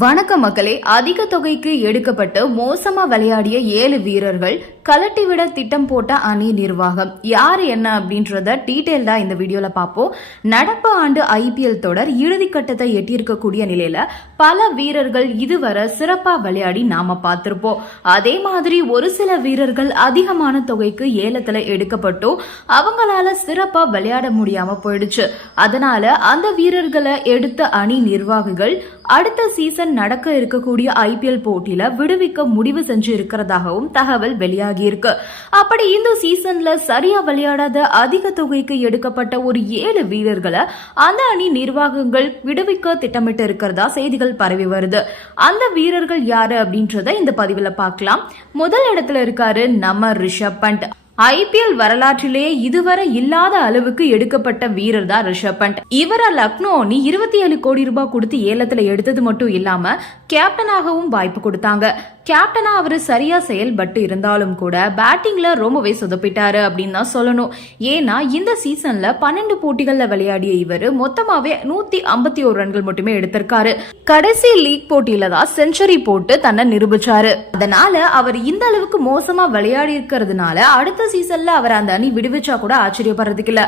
வணக்க மக்களே அதிக தொகைக்கு எடுக்கப்பட்டு மோசமா விளையாடிய ஏழு வீரர்கள் கலட்டிவிட திட்டம் போட்ட அணி நிர்வாகம். யார் என்ன அப்படின்றத டீட்டெயில்டா இந்த வீடியோல பார்ப்போம். நடப்பு ஆண்டு ஐபிஎல் தொடர் இறுதிக்கட்டத்தை எட்டியிருக்கக்கூடிய நிலையில பல வீரர்கள் இதுவரை சிறப்பா விளையாடி நாம பார்த்திருப்போம். அதே மாதிரி ஒரு சில வீரர்கள் அதிகமான தொகைக்கு ஏலத்துல எடுக்கப்பட்டோ அவங்களால சிறப்பா விளையாட முடியாம போயிடுச்சு. அதனால அந்த வீரர்களை எடுத்த அணி நிர்வாகிகள் அடுத்த சீசன் நடக்க இருக்கக்கூடிய ஐபிஎல் போட்டியில விடுவிக்க முடிவு செஞ்சு இருக்கிறதாகவும் தகவல் வெளியாகி இருக்கு அப்படி இந்த சீசன்ல சரியா விளையாடாத அதிக தொகைக்கு எடுக்கப்பட்ட ஒரு ஏழு வீரர்களை அந்த அணி நிர்வாகங்கள் விடுவிக்க திட்டமிட்டு இருக்கிறதா செய்திகள் பரவி வருது. அந்த வீரர்கள் யாரு அப்படின்றத இந்த பதிவுல பார்க்கலாம். முதல் இடத்துல இருக்காரு நம்ம ரிஷப் பண்ட் ஐபிஎல் வரலாற்றிலேயே இதுவரை இல்லாத அளவுக்கு எடுக்கப்பட்ட வீரர் தான் ரிஷப் பண்ட் இவரை லக்னோ அணி இருபத்தி ஏழு கோடி ரூபாய் கொடுத்து ஏலத்துல எடுத்தது மட்டும் இல்லாம கேப்டனாகவும் வாய்ப்பு கொடுத்தாங்க. கேப்டனா அவர் சரியா செயல்பட்டு இருந்தாலும் கூட பேட்டிங்ல ரொம்பவே சொதப்பிட்டாரு அப்படின்னு தான் சொல்லணும். ஏன்னா இந்த சீசன்ல பன்னெண்டு போட்டிகள்ல விளையாடிய இவர் மொத்தமாவே நூத்தி ஐம்பத்தி ஒரு ரன்கள் மட்டுமே எடுத்திருக்காரு. கடைசி லீக் போட்டியில தான் செஞ்சுரி போட்டு தன்னை நிரூபிச்சாரு. அதனால அவர் இந்த அளவுக்கு மோசமா விளையாடி இருக்கிறதுனால அடுத்த சீசன்ல அவர் அந்த அணி விடுவிச்சா கூட ஆச்சரியப்படுறதுக்கு இல்ல.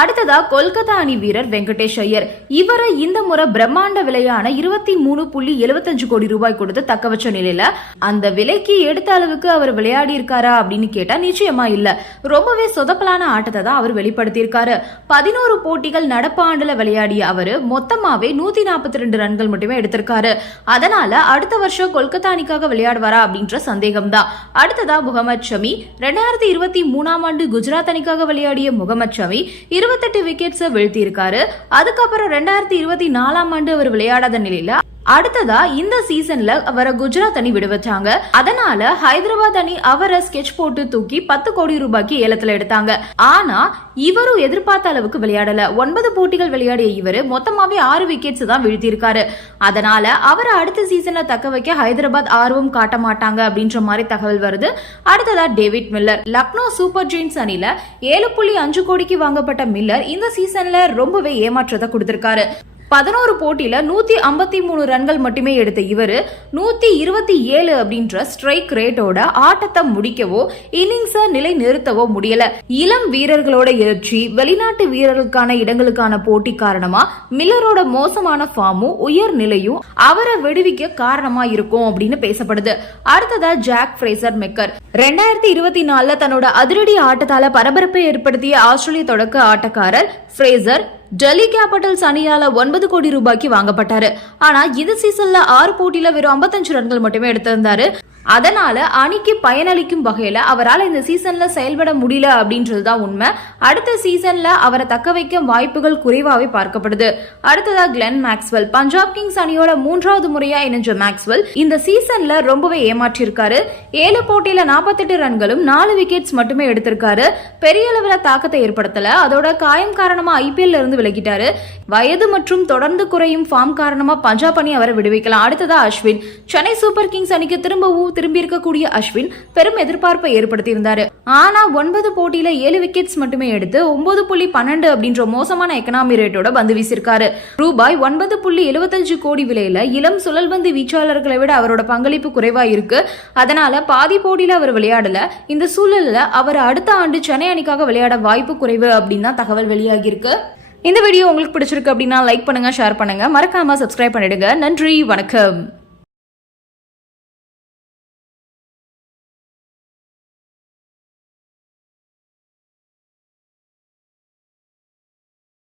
அடுத்ததா கொல்கத்தா அணி வீரர் வெங்கடேஷ் ஐயர் இவரை இந்த முறை பிரம்மாண்ட விலையான இருபத்தி மூணு புள்ளி எழுபத்தஞ்சு கோடி ரூபாய் கொடுத்து தக்க வச்ச நிலையில அந்த விலைக்கு எடுத்த அளவுக்கு அவர் விளையாடி இருக்காரா அப்படின்னு கேட்டா நிச்சயமா இல்ல. ரொம்பவே சொதப்பலான ஆட்டத்தை தான் அவர் வெளிப்படுத்தியிருக்காரு. பதினோரு போட்டிகள் நடப்பு ஆண்டுல விளையாடிய அவரு மொத்தமாவே நூத்தி நாற்பத்தி ரெண்டு ரன்கள் மட்டுமே எடுத்திருக்காரு. அதனால அடுத்த வருஷம் கொல்கத்தா அணிக்காக விளையாடுவாரா அப்படின்ற சந்தேகம் தான். அடுத்ததா முகமது ஷமி. ரெண்டாயிரத்தி இருபத்தி மூணாம் ஆண்டு குஜராத் அணிக்காக விளையாடிய முகமது ஷமி இருபத்தெட்டு விக்கெட்ஸை வீழ்த்தியிருக்காரு. அதுக்கப்புறம் ரெண்டாயிரத்தி இருபத்தி நாலாம் ஆண்டு அவர் விளையாடாத நிலையில அடுத்ததா இந்த சீசன்ல அவரை குஜராத் அணி விடுவிச்சாங்க அதனால ஹைதராபாத் அணி அவரை ஸ்கெட்ச் போட்டு தூக்கி பத்து கோடி ரூபாய்க்கு ஏலத்துல எடுத்தாங்க. ஆனா இவரும் எதிர்பார்த்த அளவுக்கு விளையாடல. ஒன்பது போட்டிகள் விளையாடிய இவரு மொத்தமாவே ஆறு விக்கெட்ஸ் தான் வீழ்த்தியிருக்காரு. அதனால அவரை அடுத்த சீசன்ல தக்க வைக்க ஹைதராபாத் ஆர்வம் காட்ட மாட்டாங்க அப்படின்ற மாதிரி தகவல் வருது. அடுத்ததா David Miller. Lucknow Super Giants அணில ஏழு புள்ளி அஞ்சு கோடிக்கு வாங்கப்பட்ட மில்லர் இந்த சீசன்ல ரொம்பவே ஏமாற்றத்தை கொடுத்திருக்காரு. பதினோரு போட்டியில நூத்தி ஐம்பத்தி மூணு ரன்கள் மட்டுமே எடுத்த இவரு நூத்தி இருபத்தி ஏழு அப்படின்ற ஸ்ட்ரைக் ரேட்டோட ஆட்டத்தை முடிக்கவோ இன்னிங்ஸ நிலை நிறுத்தவோ முடியல. இளம் வீரர்களோட எழுச்சி வெளிநாட்டு வீரர்களுக்கான இடங்களுக்கான போட்டி காரணமா மில்லரோட மோசமான ஃபார்மும் உயர் நிலையும் அவரை விடுவிக்க காரணமா இருக்கும் அப்படின்னு பேசப்படுது. அடுத்ததா ஜாக் ஃப்ரேசர் மெக்கர். ரெண்டாயிரத்தி இருபத்தி நாலுல தன்னோட அதிரடி ஆட்டத்தால பரபரப்பை ஏற்படுத்திய ஆஸ்திரேலிய தொடக்க ஆட்டக்காரர் ஃப்ரேசர் டெல்லி கேபிட்டல்ஸ் அணியால ஒன்பது கோடி ரூபாய்க்கு வாங்கப்பட்டாரு. ஆனா இந்த சீசன்ல ஆறு போட்டியில வெறும் 55 ரன்கள் மட்டுமே எடுத்திருந்தாரு. அதனால அணிக்கு பயனளிக்கும் வகையில அவரால் இந்த சீசன்ல செயல்பட முடியல அப்படின்றது தான் உண்மை. அடுத்த சீசன்ல அவரை தக்க வைக்க வாய்ப்புகள் குறைவாவே பார்க்கப்படுது. அடுத்ததா கிளென் மேக்ஸ்வெல். பஞ்சாப் கிங்ஸ் அணியோட மூன்றாவது முறையா இணைஞ்ச மேக்ஸ்வெல் இந்த சீசன்ல ரொம்பவே ஏமாற்றிருக்காரு ஏழு போட்டியில 48 ரன்களும் நாலு விக்கெட்ஸ் மட்டுமே எடுத்திருக்காரு. பெரிய அளவுல தாக்கத்தை ஏற்படுத்தல. அதோட காயம் காரணமா ஐபிஎல்ல இருந்து விலகிட்டாரு. வயது மற்றும் தொடர்ந்து குறையும் ஃபார்ம் காரணமா பஞ்சாப் அணி அவரை விடுவிக்கலாம். அடுத்ததா அஸ்வின். சென்னை சூப்பர் கிங்ஸ் அணிக்கு திரும்பவும் திரும்பியிருக்கக்கூடிய அஸ்வின் பெரும் எதிர்பார்ப்பை ஏற்படுத்தியிருந்தாரு. ஆனா ஒன்பது போட்டியில ஏழு விக்கெட்ஸ் மட்டுமே எடுத்து ஒன்பது புள்ளி பன்னெண்டு அப்படின்ற மோசமான எக்கனாமி ரேட்டோட பந்து வீசியிருக்காரு ரூபாய் ஒன்பது புள்ளி எழுபத்தஞ்சு கோடி விலையில இளம் சுழல்பந்து வீச்சாளர்களை விட அவரோட பங்களிப்பு குறைவா இருக்கு அதனால பாதி போட்டியில அவர் விளையாடல. இந்த சூழல்ல அவர் அடுத்த ஆண்டு சென்னை அணிக்காக விளையாட வாய்ப்பு குறைவு அப்படின்னு தான் தகவல் வெளியாகி இருக்கு இந்த வீடியோ உங்களுக்கு பிடிச்சிருக்கு அப்படின்னா லைக் பண்ணுங்க ஷேர் பண்ணுங்க. மறக்காம சப்ஸ்கிரைப் பண்ணிடுங்க. நன்றி வணக்கம்.